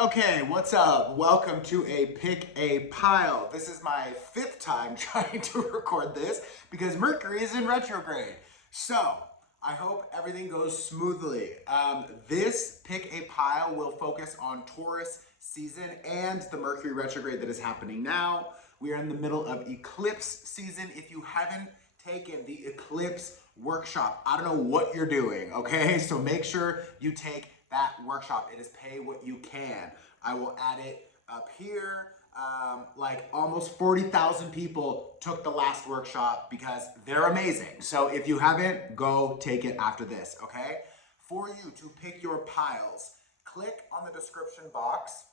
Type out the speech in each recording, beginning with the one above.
Okay, what's up? Welcome to a pick a pile. This is my fifth time trying to record this because Mercury is in retrograde. So, I hope everything goes smoothly. This pick a pile will focus on Taurus season and the Mercury retrograde that is happening now. We are in the middle of eclipse season. If you haven't taken the eclipse workshop, I don't know what you're doing, okay? So make sure you take that workshop. It is pay what you can. I will add it up here. Like almost 40,000 people took the last workshop because they're amazing. So if you haven't, go take it after this, okay? For you to pick your piles, click on the description box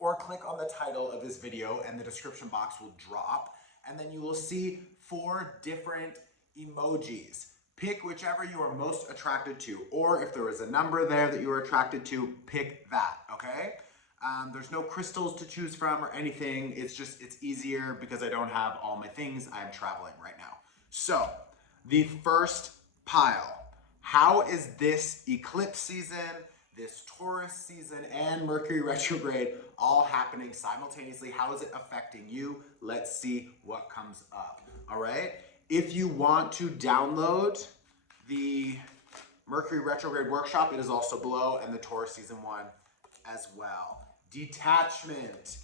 or click on the title of this video and the description box will drop. And then you will see 4 different emojis. Pick whichever you are most attracted to, or if there is a number there that you are attracted to, pick that, okay? There's no crystals to choose from or anything. It's easier because I don't have all my things. I'm traveling right now. So, the first pile. How is this eclipse season, this Taurus season, and Mercury retrograde all happening simultaneously? How is it affecting you? Let's see what comes up, all right? If you want to download the Mercury retrograde workshop, it is also below, and the Taurus season 1 as well. Detachment.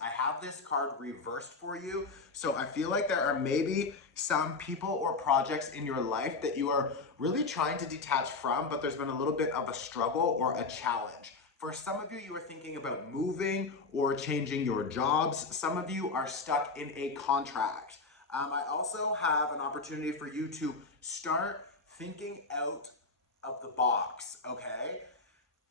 I have this card reversed for you. So I feel like there are maybe some people or projects in your life that you are really trying to detach from, but there's been a little bit of a struggle or a challenge. For some of you, you are thinking about moving or changing your jobs. Some of you are stuck in a contract. I also have an opportunity for you to start thinking out of the box, okay?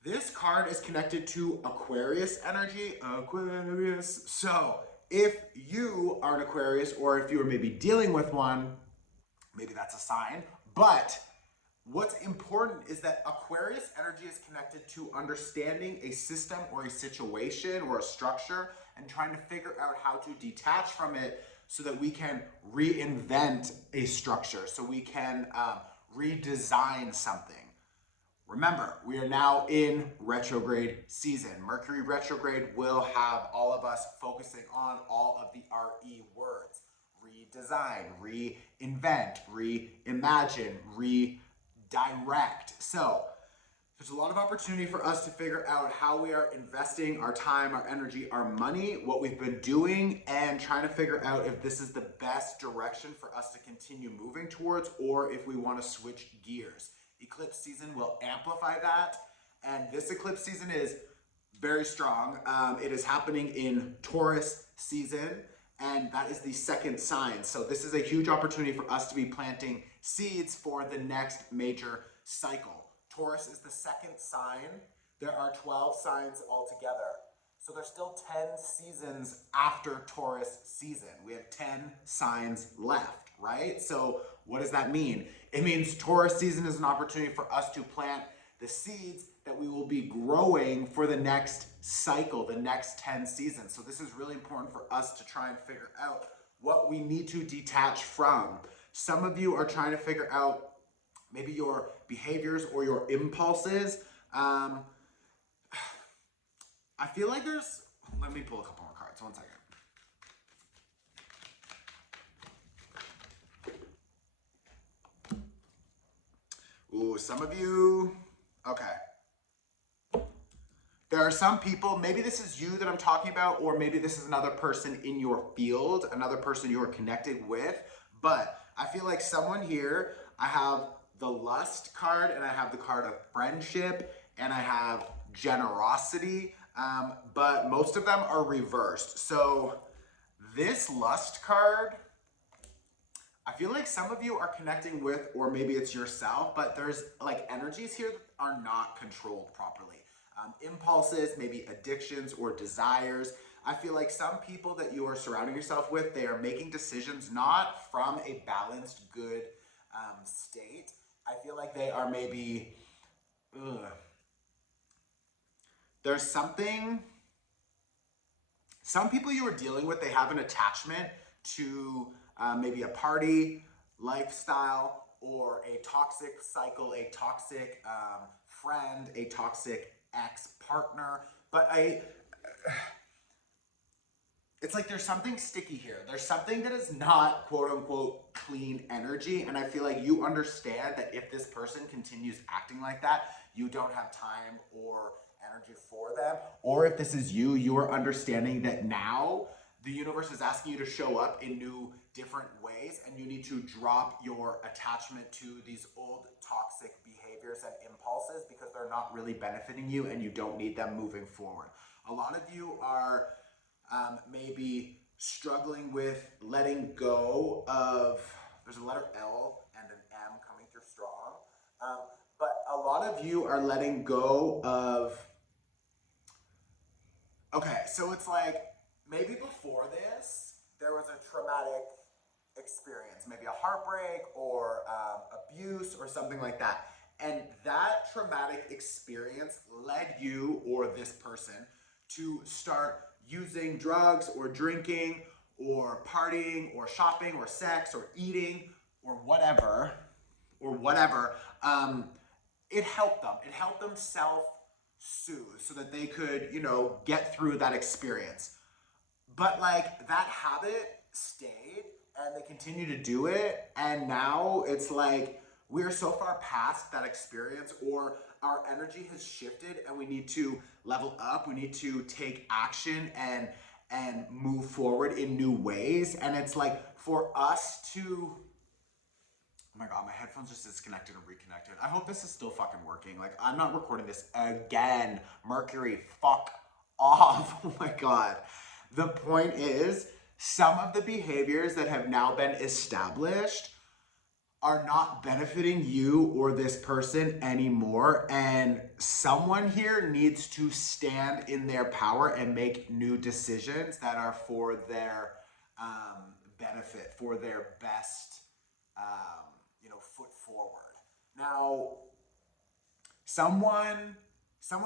This card is connected to Aquarius energy, Aquarius. So if you are an Aquarius, or if you are maybe dealing with one, maybe that's a sign. But what's important is that Aquarius energy is connected to understanding a system or a situation or a structure and trying to figure out how to detach from it so that we can reinvent a structure, so we can redesign something. Remember, we are now in retrograde season. Mercury retrograde will have all of us focusing on all of the RE words. Redesign, reinvent, reimagine, redirect. So, there's a lot of opportunity for us to figure out how we are investing our time, our energy, our money, what we've been doing, and trying to figure out if this is the best direction for us to continue moving towards, or if we want to switch gears. Eclipse season will amplify that, and this eclipse season is very strong. It is happening in Taurus season, and that is the second sign. So this is a huge opportunity for us to be planting seeds for the next major cycle. Taurus is the second sign. There are 12 signs altogether. So there's still 10 seasons after Taurus season. We have 10 signs left, right? So what does that mean? It means Taurus season is an opportunity for us to plant the seeds that we will be growing for the next cycle, the next 10 seasons. So this is really important for us to try and figure out what we need to detach from. Some of you are trying to figure out maybe your behaviors or your impulses. I feel like let me pull a couple more cards, 1 second. Ooh, some of you, okay. There are some people, maybe this is you that I'm talking about, or maybe this is another person in your field, another person you are connected with, but I feel like someone here, I have the lust card, and I have the card of friendship, and I have generosity, but most of them are reversed. So this lust card, I feel like some of you are connecting with, or maybe it's yourself, but there's like energies here that are not controlled properly. Impulses, maybe addictions or desires. I feel like some people that you are surrounding yourself with, they are making decisions not from a balanced, good state. I feel like they are maybe, there's something, some people you are dealing with, they have an attachment to maybe a party, lifestyle, or a toxic cycle, a toxic friend, a toxic ex-partner, but it's like there's something sticky here. There's something that is not quote unquote clean energy. And I feel like you understand that if this person continues acting like that, you don't have time or energy for them. Or if this is you, you are understanding that now the universe is asking you to show up in new, different ways, and you need to drop your attachment to these old toxic behaviors and impulses because they're not really benefiting you and you don't need them moving forward. A lot of you are maybe struggling with letting go of, there's a letter L and an M coming through strong, but a lot of you are letting go of, okay, so it's like maybe before this, there was a traumatic experience, maybe a heartbreak or abuse or something like that. And that traumatic experience led you or this person to start using drugs or drinking or partying or shopping or sex or eating or whatever, it helped them. It helped them self-soothe so that they could, get through that experience. But like that habit stayed and they continue to do it. And now it's like we're so far past that experience, or our energy has shifted and we need to level up. We need to take action and move forward in new ways. And it's like for us to, oh my God, my headphones just disconnected and reconnected. I hope this is still fucking working. Like, I'm not recording this again. Mercury, fuck off. Oh my God. The point is, some of the behaviors that have now been established are not benefiting you or this person anymore. And someone here needs to stand in their power and make new decisions that are for their benefit, for their best foot forward. Now, someone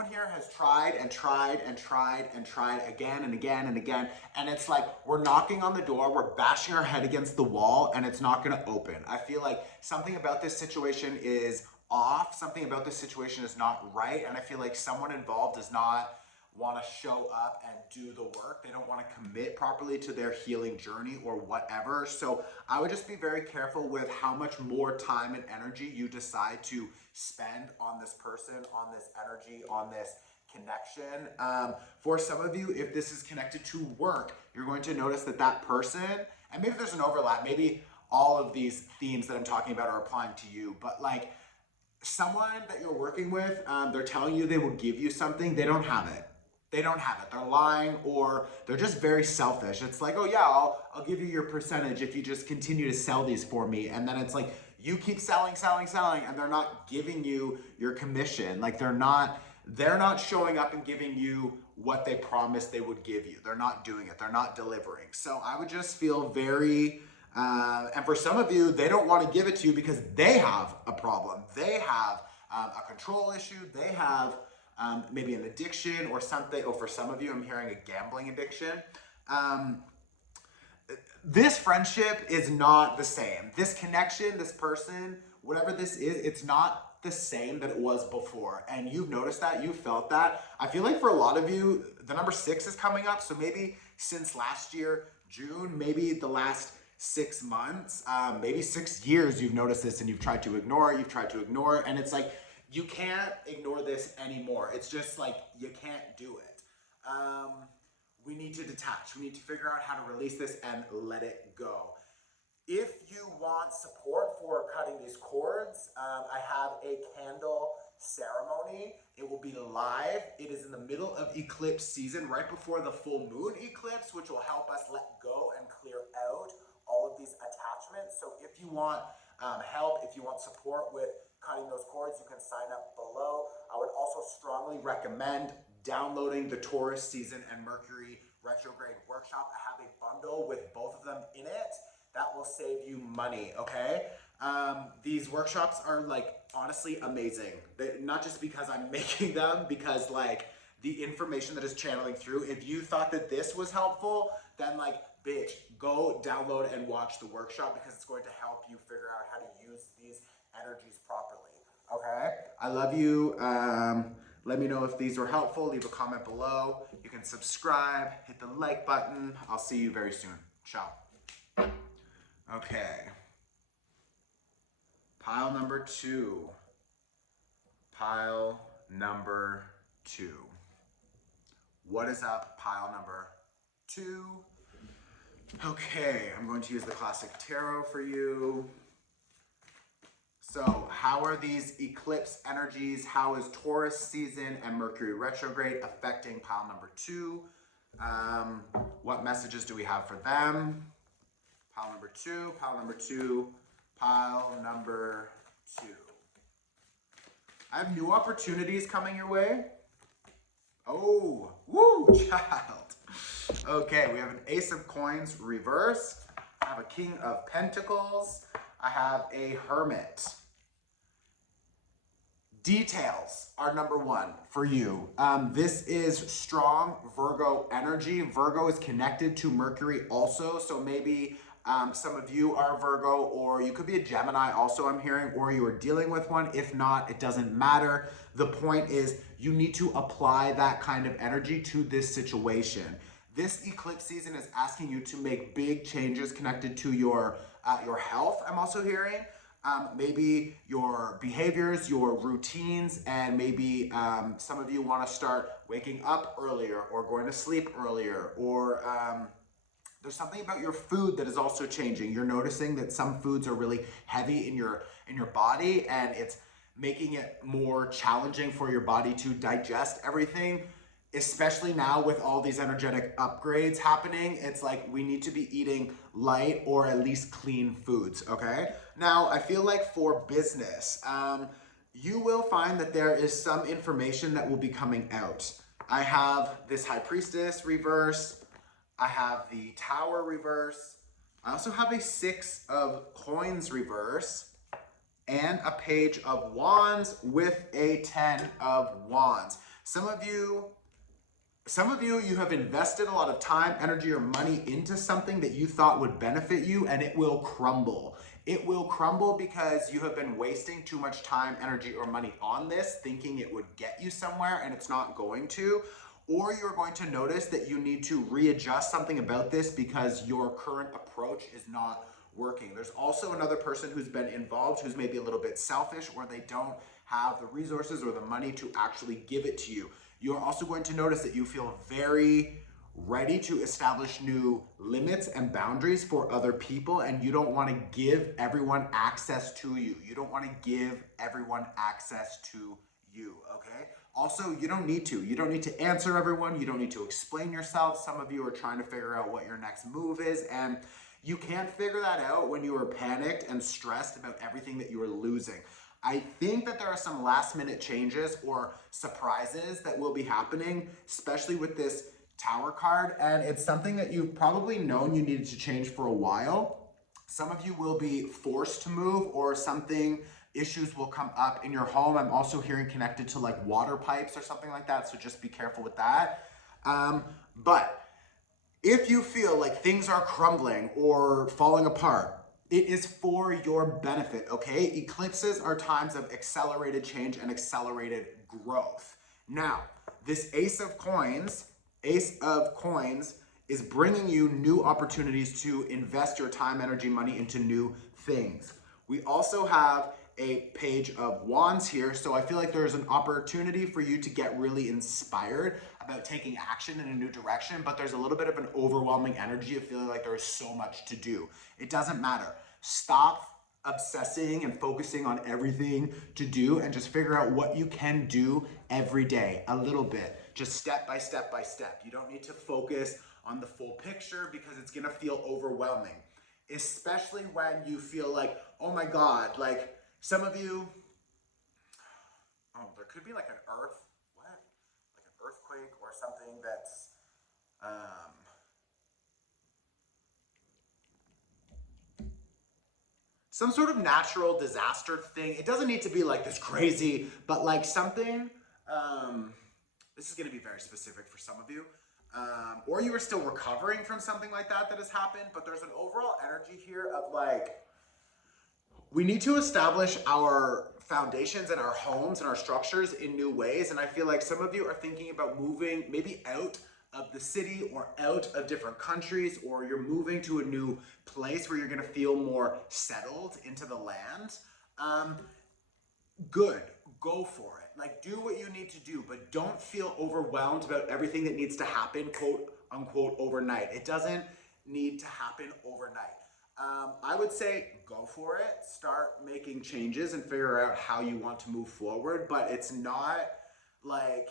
here has tried and tried and tried and tried again and again and again, and it's like we're knocking on the door, we're bashing our head against the wall, and it's not going to open. I feel like something about this situation is off, something about this situation is not right, and I feel like someone involved does not want to show up and do the work. They don't want to commit properly to their healing journey or whatever. So I would just be very careful with how much more time and energy you decide to spend on this person, on this energy, on this connection. For some of you, if this is connected to work, you're going to notice that that person, and maybe there's an overlap, maybe all of these themes that I'm talking about are applying to you, but like someone that you're working with, they're telling you they will give you something, they don't have it. They don't have it. They're lying, or they're just very selfish. It's like, oh yeah, I'll give you your percentage if you just continue to sell these for me. And then it's like, you keep selling, and they're not giving you your commission. Like they're not showing up and giving you what they promised they would give you. They're not doing it. They're not delivering. So I would just feel very, and for some of you, they don't want to give it to you because they have a problem. They have a control issue. They have maybe an addiction or something, or for some of you, I'm hearing a gambling addiction. This friendship is not the same. This connection, this person, whatever this is, it's not the same that it was before. And you've noticed that, you've felt that. I feel like for a lot of you, the number 6 is coming up. So maybe since last year, June, maybe the last 6 months, maybe 6 years, you've noticed this and you've tried to ignore it, and it's like, you can't ignore this anymore. It's just like, you can't do it. We need to detach. We need to figure out how to release this and let it go. If you want support for cutting these cords, I have a candle ceremony. It will be live. It is in the middle of eclipse season, right before the full moon eclipse, which will help us let go and clear out all of these attachments. So if you want help, if you want support with cutting those cords, you can sign up below. I would also strongly recommend downloading the Taurus season and Mercury retrograde workshop. I have a bundle with both of them in it that will save you money, okay? These workshops are like honestly amazing. Not just because I'm making them, because like the information that is channeling through. If you thought that this was helpful, then like, bitch, go download and watch the workshop, because it's going to help you figure out how to use these energies properly, okay? I love you. Let me know if these were helpful. Leave a comment below. You can subscribe, hit the like button. I'll see you very soon. Ciao. Okay. Pile number 2. Pile number 2. What is up, pile number 2? Okay, I'm going to use the classic tarot for you. So, how are these eclipse energies? How is Taurus season and Mercury retrograde affecting pile number 2? What messages do we have for them? Pile number 2, pile number 2, pile number 2. I have new opportunities coming your way. Oh, woo, child. Okay, we have an Ace of Coins reverse. I have a King of Pentacles. I have a Hermit. Details are number 1 for you. This is strong Virgo energy. Virgo is connected to Mercury also, so maybe some of you are Virgo, or you could be a Gemini also, I'm hearing, or you are dealing with one. If not, it doesn't matter. The point is you need to apply that kind of energy to this situation. This eclipse season is asking you to make big changes connected to your health, I'm also hearing. Maybe your behaviors, your routines, and maybe some of you want to start waking up earlier or going to sleep earlier, or there's something about your food that is also changing. You're noticing that some foods are really heavy in your body, and it's making it more challenging for your body to digest everything. Especially now with all these energetic upgrades happening, it's like we need to be eating light or at least clean foods, okay? Now, I feel like for business, you will find that there is some information that will be coming out. I have this High Priestess reverse. I have the Tower reverse. I also have a 6 of Coins reverse and a Page of Wands with a 10 of Wands. Some of you, you have invested a lot of time, energy, or money into something that you thought would benefit you, and it will crumble. It will crumble because you have been wasting too much time, energy, or money on this, thinking it would get you somewhere, and it's not going to. Or you're going to notice that you need to readjust something about this because your current approach is not working. There's also another person who's been involved who's maybe a little bit selfish, or they don't have the resources or the money to actually give it to you. You're also going to notice that you feel very ready to establish new limits and boundaries for other people, and you don't want to give everyone access to you. You don't want to give everyone access to you, okay? Also, you don't need to. You don't need to answer everyone. You don't need to explain yourself. Some of you are trying to figure out what your next move is, and you can't figure that out when you are panicked and stressed about everything that you are losing. I think that there are some last minute changes or surprises that will be happening, especially with this Tower card, and it's something that you've probably known you needed to change for a while. Some of you will be forced to move, or issues will come up in your home. I'm also hearing connected to like water pipes or something like that, so just be careful with that. But if you feel like things are crumbling or falling apart, it is for your benefit, okay? Eclipses are times of accelerated change and accelerated growth. Now, this Ace of Coins is bringing you new opportunities to invest your time, energy, money into new things. We also have a Page of Wands here, so I feel like there's an opportunity for you to get really inspired about taking action in a new direction, but there's a little bit of an overwhelming energy of feeling like there is so much to do. It doesn't matter. Stop obsessing and focusing on everything to do, and just figure out what you can do every day, a little bit, just step by step by step. You don't need to focus on the full picture because it's gonna feel overwhelming, especially when you feel like, oh my God, like some of you, there could be like an earthquake or something that's, some sort of natural disaster thing. It doesn't need to be like this crazy, but like something, this is gonna be very specific for some of you, or you are still recovering from something like that has happened, but there's an overall energy here of like, we need to establish our foundations and our homes and our structures in new ways. And I feel like some of you are thinking about moving maybe out of the city or out of different countries, or you're moving to a new place where you're going to feel more settled into the land. Good, go for it. Like, do what you need to do, but don't feel overwhelmed about everything that needs to happen, quote unquote, overnight. It doesn't need to happen overnight. I would say go for it, start making changes and figure out how you want to move forward, but it's not like,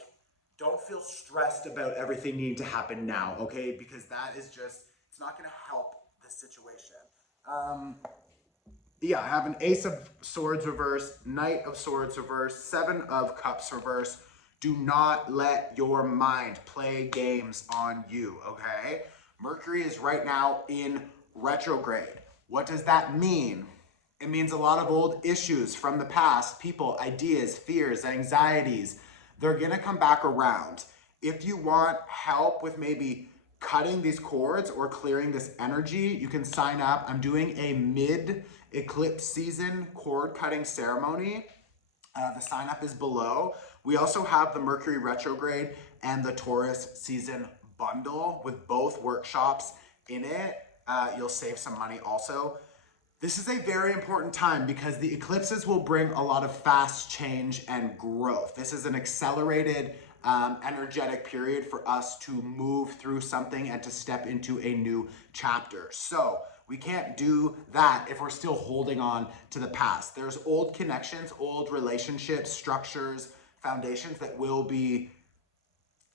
don't feel stressed about everything needing to happen now, okay? Because that is just, it's not gonna help the situation. Yeah, I have an Ace of Swords reverse, Knight of Swords reverse, Seven of Cups reverse. Do not let your mind play games on you, okay? Mercury is right now in retrograde. What does that mean? It means a lot of old issues from the past, people, ideas, fears, anxieties, they're gonna come back around. If you want help with maybe cutting these cords or clearing this energy, you can sign up. I'm doing a mid-eclipse season cord cutting ceremony. The sign up is below. We also have the Mercury retrograde and the Taurus season bundle with both workshops in it. You'll save some money also. This is a very important time because the eclipses will bring a lot of fast change and growth. This is an accelerated energetic period for us to move through something and to step into a new chapter. So we can't do that if we're still holding on to the past. There's old connections, old relationships, structures, foundations that will be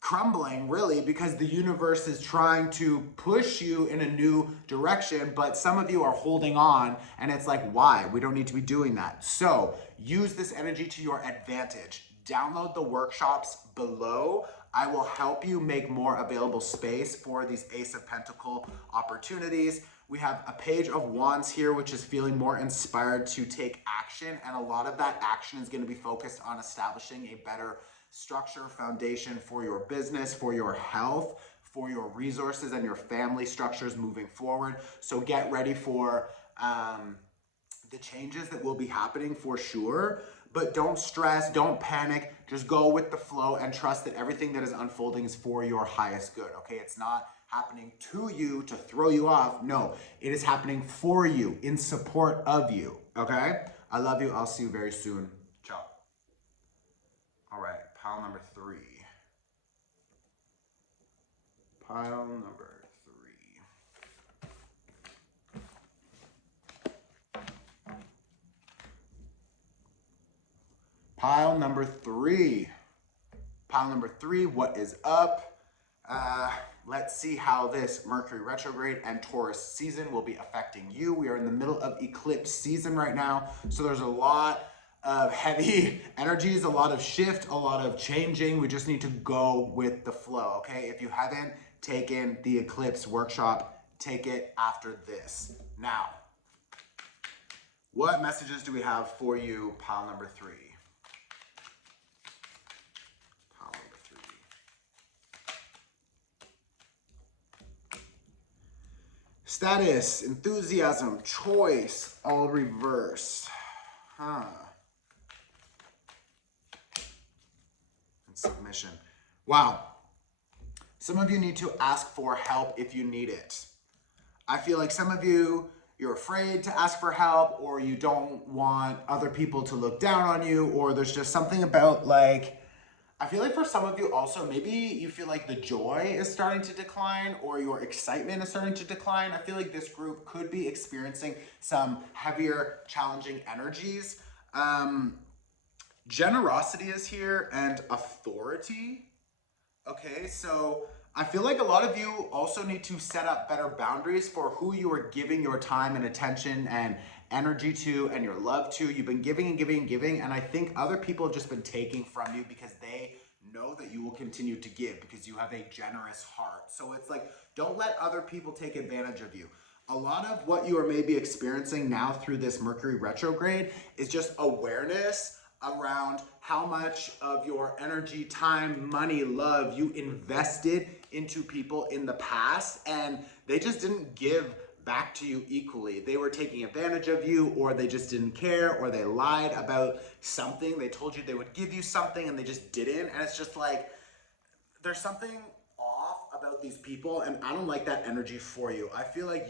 crumbling, really, because the universe is trying to push you in a new direction, but some of you are holding on, and it's like, why? We don't need to be doing that. So use this energy to your advantage. Download the workshops below. I will help you make more available space for these Ace of Pentacle opportunities. We have a Page of Wands here, which is feeling more inspired to take action, and a lot of that action is going to be focused on establishing a better structure, foundation for your business, for your health, for your resources and your family structures moving forward. So get ready for the changes that will be happening for sure, but don't stress, don't panic, just go with the flow and trust that everything that is unfolding is for your highest good, okay? It's not happening to you to throw you off. No, it is happening for you, in support of you, okay? I love you. I'll see you very soon. Ciao. All right, pile number 3. Pile number 3. Pile number 3. Pile number 3, what is up? Let's see how this Mercury retrograde and Taurus season will be affecting you. We are in the middle of eclipse season right now, so there's a lot of heavy energies, a lot of shift, a lot of changing. We just need to go with the flow, okay? If you haven't taken the eclipse workshop, take it after this. Now, what messages do we have for you, pile number 3? Pile number 3. Status, enthusiasm, choice, all reversed. And submission. Wow. Some of you need to ask for help if you need it. I feel like some of you, you're afraid to ask for help, or you don't want other people to look down on you, or there's just something about, like, I feel like for some of you also, maybe you feel like the joy is starting to decline or your excitement is starting to decline. I feel like this group could be experiencing some heavier, challenging energies. Generosity is here and authority. Okay, so I feel like a lot of you also need to set up better boundaries for who you are giving your time and attention and energy to and your love to. You've been giving and giving and giving, and I think other people have just been taking from you because they know that you will continue to give because you have a generous heart. So it's like, don't let other people take advantage of you. A lot of what you are maybe experiencing now through this Mercury retrograde is just awareness around how much of your energy, time, money, love you invested into people in the past, and they just didn't give back to you equally. They were taking advantage of you, or they just didn't care, or they lied about something. They told you they would give you something and they just didn't. And it's just like, there's something off about these people, and I don't like that energy for you. I feel like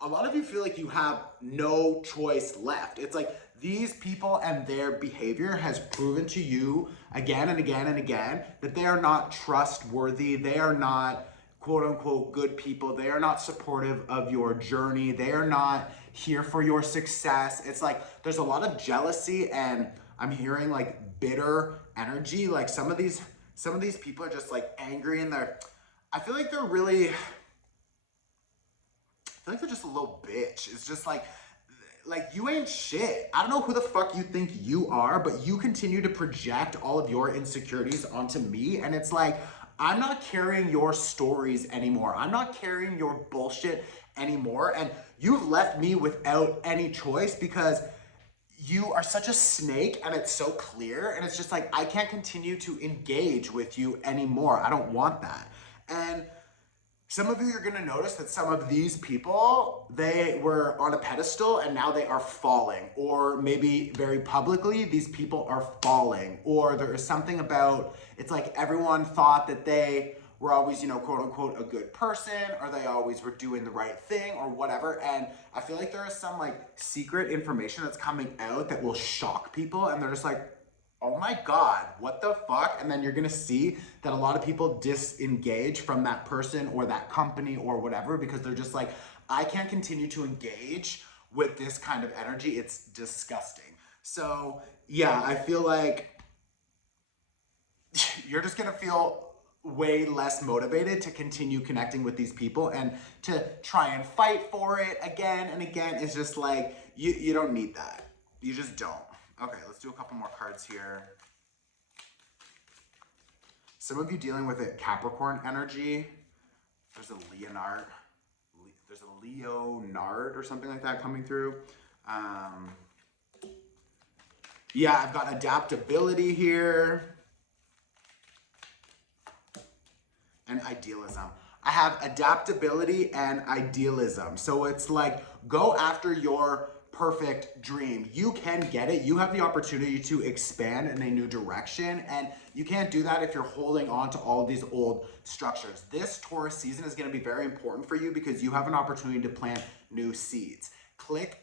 a lot of you feel like you have no choice left. It's like these people and their behavior has proven to you again and again and again that they are not trustworthy. They are not quote unquote good people. They are not supportive of your journey. They are not here for your success. It's like there's a lot of jealousy, and I'm hearing like bitter energy. Like some of these people are just like angry, and I feel like they're really, I feel like they're just a little bitch. It's just like you ain't shit. I don't know who the fuck you think you are, but you continue to project all of your insecurities onto me. And it's like, I'm not carrying your stories anymore. I'm not carrying your bullshit anymore. And you've left me without any choice because you are such a snake, and it's so clear. And it's just like, I can't continue to engage with you anymore. I don't want that. And some of you are going to notice that some of these people, they were on a pedestal and now they are falling. Or maybe very publicly, these people are falling. Or there is something about, it's like everyone thought that they were always, quote unquote, a good person, or they always were doing the right thing or whatever. And I feel like there is some like secret information that's coming out that will shock people. And they're just like, oh my God, what the fuck? And then you're gonna see that a lot of people disengage from that person or that company or whatever because they're just like, I can't continue to engage with this kind of energy. It's disgusting. So yeah, I feel like you're just gonna feel way less motivated to continue connecting with these people, and to try and fight for it again and again. It's just like, you don't need that. You just don't. Okay, let's do a couple more cards here. Some of you dealing with a Capricorn energy. There's a Leonard or something like that coming through. Yeah, I've got adaptability here. And idealism. I have adaptability and idealism. So it's like, go after your perfect dream. You can get it. You have the opportunity to expand in a new direction, and you can't do that if you're holding on to all of these old structures. This Taurus season is going to be very important for you because you have an opportunity to plant new seeds. Click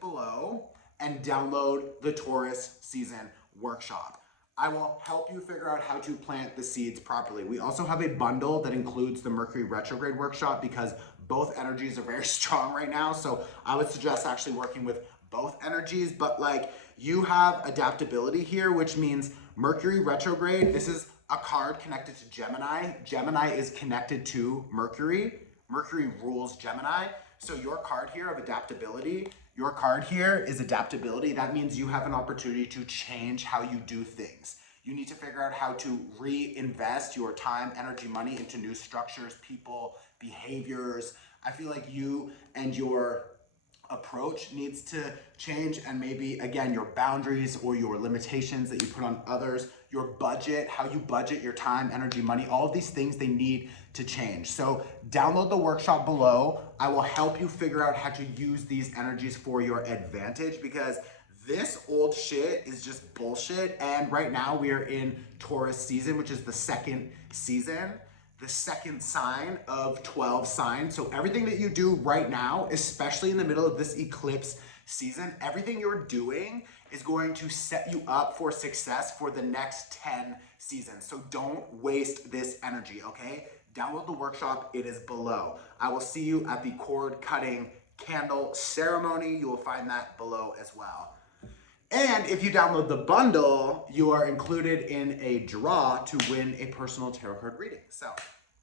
below and download the Taurus season workshop. I will help you figure out how to plant the seeds properly. We also have a bundle that includes the Mercury retrograde workshop because both energies are very strong right now. So I would suggest actually working with both energies, but like you have adaptability here, which means Mercury retrograde, this is a card connected to Gemini. Gemini is connected to Mercury. Mercury rules Gemini. So your card here of adaptability, your card here is adaptability. That means you have an opportunity to change how you do things. You need to figure out how to reinvest your time, energy, money into new structures, people, behaviors. I feel like you and your approach needs to change, and maybe again your boundaries or your limitations that you put on others, your budget, how you budget your time, energy, money, all of these things, they need to change. So download the workshop below. I will help you figure out how to use these energies for your advantage, because this old shit is just bullshit. And right now we are in Taurus season, which is the second season, the second sign of 12 signs. So everything that you do right now, especially in the middle of this eclipse season, everything you're doing is going to set you up for success for the next 10 seasons. So don't waste this energy, okay? Download the workshop, it is below. I will see you at the cord cutting candle ceremony. You will find that below as well. And if you download the bundle, you are included in a draw to win a personal tarot card reading. So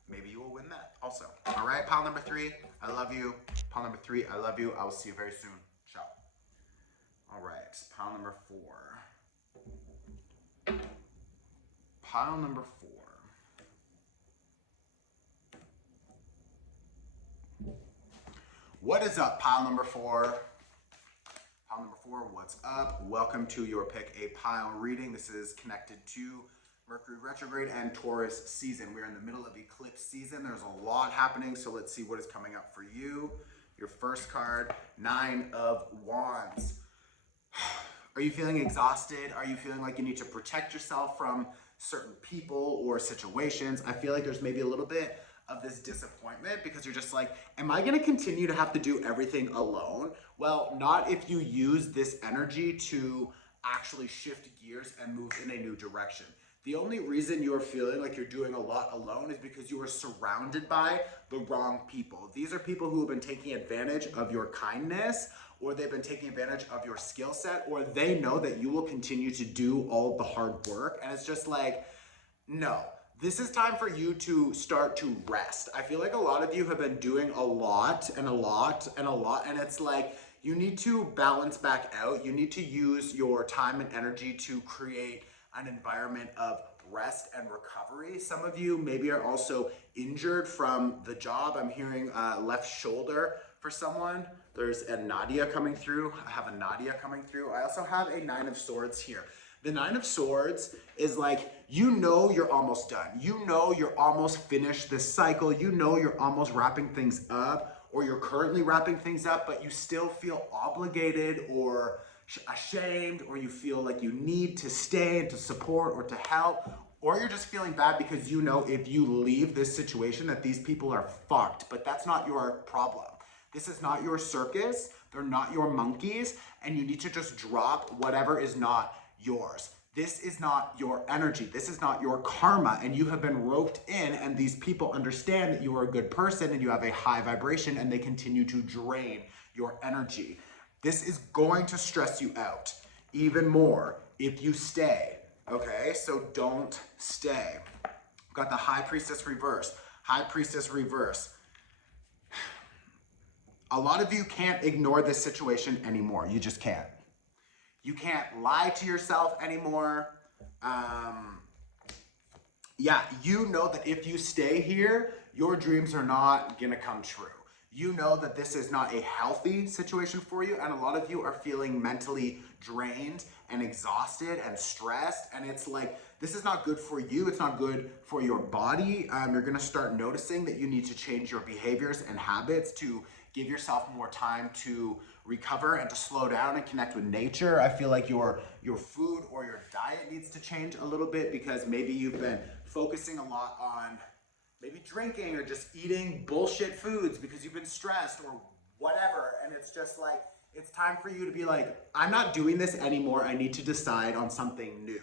maybe you will win that also. All right, pile number 3, I love you. Pile number 3, I love you. I will see you very soon. Ciao. All right, pile number 4. Pile number 4. What is up, pile number 4? Pile number 4, what's up? Welcome to your Pick a Pile reading. This is connected to Mercury retrograde and Taurus season. We're in the middle of eclipse season. There's a lot happening, so let's see what is coming up for you. Your first card, 9 of Wands. Are you feeling exhausted? Are you feeling like you need to protect yourself from certain people or situations? I feel like there's maybe a little bit of this disappointment because you're just like, am I gonna continue to have to do everything alone? Well, not if you use this energy to actually shift gears and move in a new direction. The only reason you're feeling like you're doing a lot alone is because you are surrounded by the wrong people. These are people who have been taking advantage of your kindness, or they've been taking advantage of your skill set, or they know that you will continue to do all the hard work. And it's just like, no, this is time for you to start to rest. I feel like a lot of you have been doing a lot and a lot and a lot, and it's like, you need to balance back out. You need to use your time and energy to create an environment of rest and recovery. Some of you maybe are also injured from the job. I'm hearing left shoulder for someone. There's a Nadia coming through. I have a Nadia coming through. I also have a 9 of Swords here. The 9 of Swords is like, you know you're almost done. You know you're almost finished this cycle. You know you're almost wrapping things up, or you're currently wrapping things up, but you still feel obligated or ashamed, or you feel like you need to stay and to support or to help, or you're just feeling bad because you know if you leave this situation that these people are fucked, but that's not your problem. This is not your circus. They're not your monkeys, and you need to just drop whatever is not yours. This is not your energy. This is not your karma, and you have been roped in, and these people understand that you are a good person and you have a high vibration, and they continue to drain your energy. This is going to stress you out even more if you stay, okay? So don't stay. Got the High Priestess reverse. High Priestess reverse. A lot of you can't ignore this situation anymore. You just can't. You can't lie to yourself anymore. Yeah, you know that if you stay here, your dreams are not gonna come true. You know that this is not a healthy situation for you, and a lot of you are feeling mentally drained and exhausted and stressed, and it's like, this is not good for you. It's not good for your body. You're gonna start noticing that you need to change your behaviors and habits to give yourself more time to recover and to slow down and connect with nature. I feel like your food or your diet needs to change a little bit, because maybe you've been focusing a lot on maybe drinking or just eating bullshit foods because you've been stressed or whatever. And it's just like, it's time for you to be like, I'm not doing this anymore. I need to decide on something new.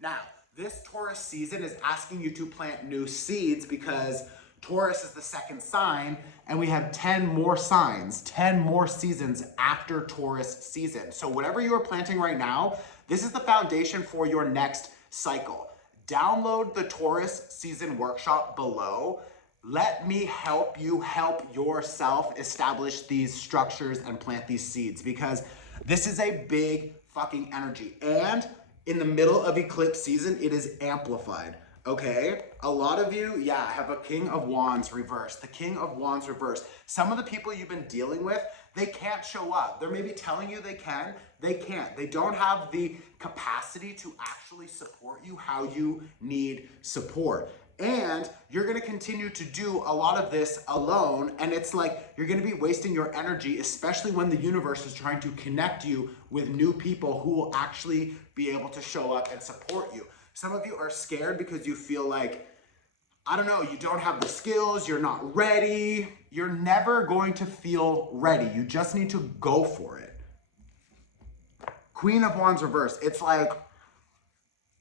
Now, this Taurus season is asking you to plant new seeds, because Taurus is the second sign, and we have 10 more signs, 10 more seasons after Taurus season. So whatever you are planting right now, this is the foundation for your next cycle. Download the Taurus season workshop below. Let me help you help yourself establish these structures and plant these seeds, because this is a big fucking energy. And in the middle of eclipse season, it is amplified. Okay, a lot of you, yeah, have a King of Wands reverse. The King of Wands reverse. Some of the people you've been dealing with, they can't show up. They're maybe telling you they can, they can't. They don't have the capacity to actually support you how you need support. And you're gonna continue to do a lot of this alone, and it's like you're gonna be wasting your energy, especially when the universe is trying to connect you with new people who will actually be able to show up and support you. Some of you are scared because you feel like, I don't know, you don't have the skills, you're not ready. You're never going to feel ready. You just need to go for it. Queen of Wands reverse. It's like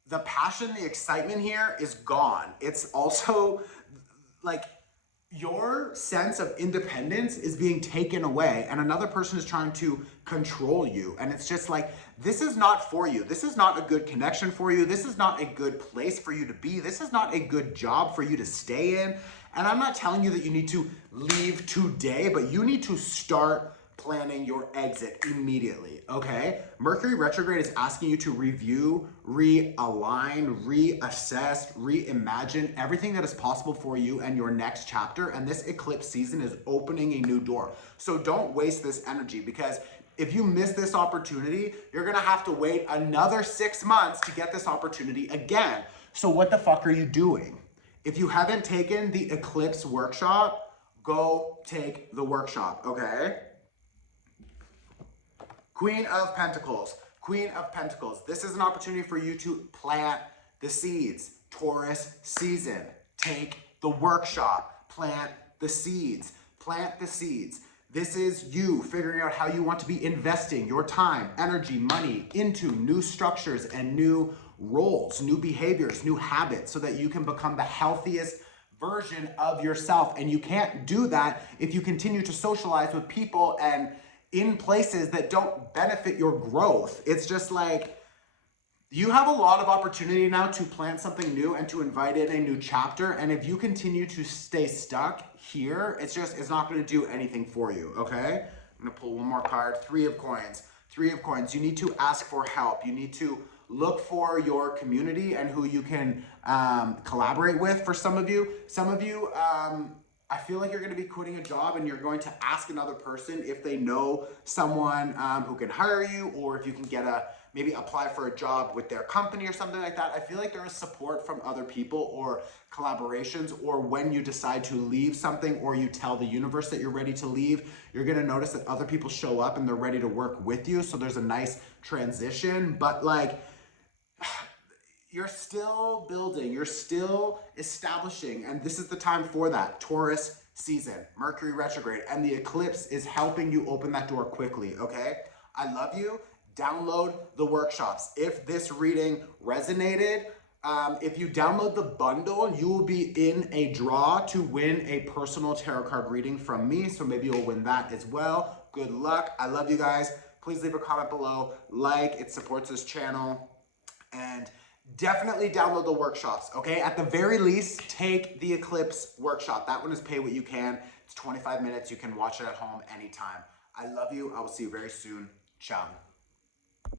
the passion, the excitement here is gone. It's also like your sense of independence is being taken away, and another person is trying to control you. And it's just like, this is not for you. This is not a good connection for you. This is not a good place for you to be. This is not a good job for you to stay in. And I'm not telling you that you need to leave today, but you need to start planning your exit immediately, okay? Mercury retrograde is asking you to review, realign, reassess, reimagine everything that is possible for you and your next chapter. And this eclipse season is opening a new door. So don't waste this energy, because if you miss this opportunity, you're gonna have to wait another 6 months to get this opportunity again. So what the fuck are you doing? If you haven't taken the eclipse workshop, go take the workshop, okay? Queen of Pentacles. Queen of Pentacles. This is an opportunity for you to plant the seeds. Taurus season. Take the workshop. Plant the seeds. Plant the seeds. This is you figuring out how you want to be investing your time, energy, money into new structures and new roles, new behaviors, new habits, so that you can become the healthiest version of yourself. And you can't do that if you continue to socialize with people and in places that don't benefit your growth. It's just like, you have a lot of opportunity now to plant something new and to invite in a new chapter. And if you continue to stay stuck here, it's not going to do anything for you, okay? I'm going to pull one more card. Three of Coins. Three of Coins. You need to ask for help. You need to look for your community and who you can collaborate with. For some of you, I feel like you're going to be quitting a job and you're going to ask another person if they know someone who can hire you, or if you can get maybe apply for a job with their company or something like that. I feel like there is support from other people or collaborations, or when you decide to leave something or you tell the universe that you're ready to leave, you're going to notice that other people show up and they're ready to work with you. So there's a nice transition, but like, you're still building, you're still establishing, and this is the time for that. Taurus season, Mercury retrograde, and the eclipse is helping you open that door quickly, okay? I love you. Download the workshops. If this reading resonated, if you download the bundle, you will be in a draw to win a personal tarot card reading from me, so maybe you'll win that as well. Good luck. I love you guys. Please leave a comment below. Like, it supports this channel. And definitely download the workshops, okay? At the very least, take the Eclipse workshop. That one is pay what you can. It's 25 minutes. You can watch it at home anytime. I love you. I will see you very soon. Ciao.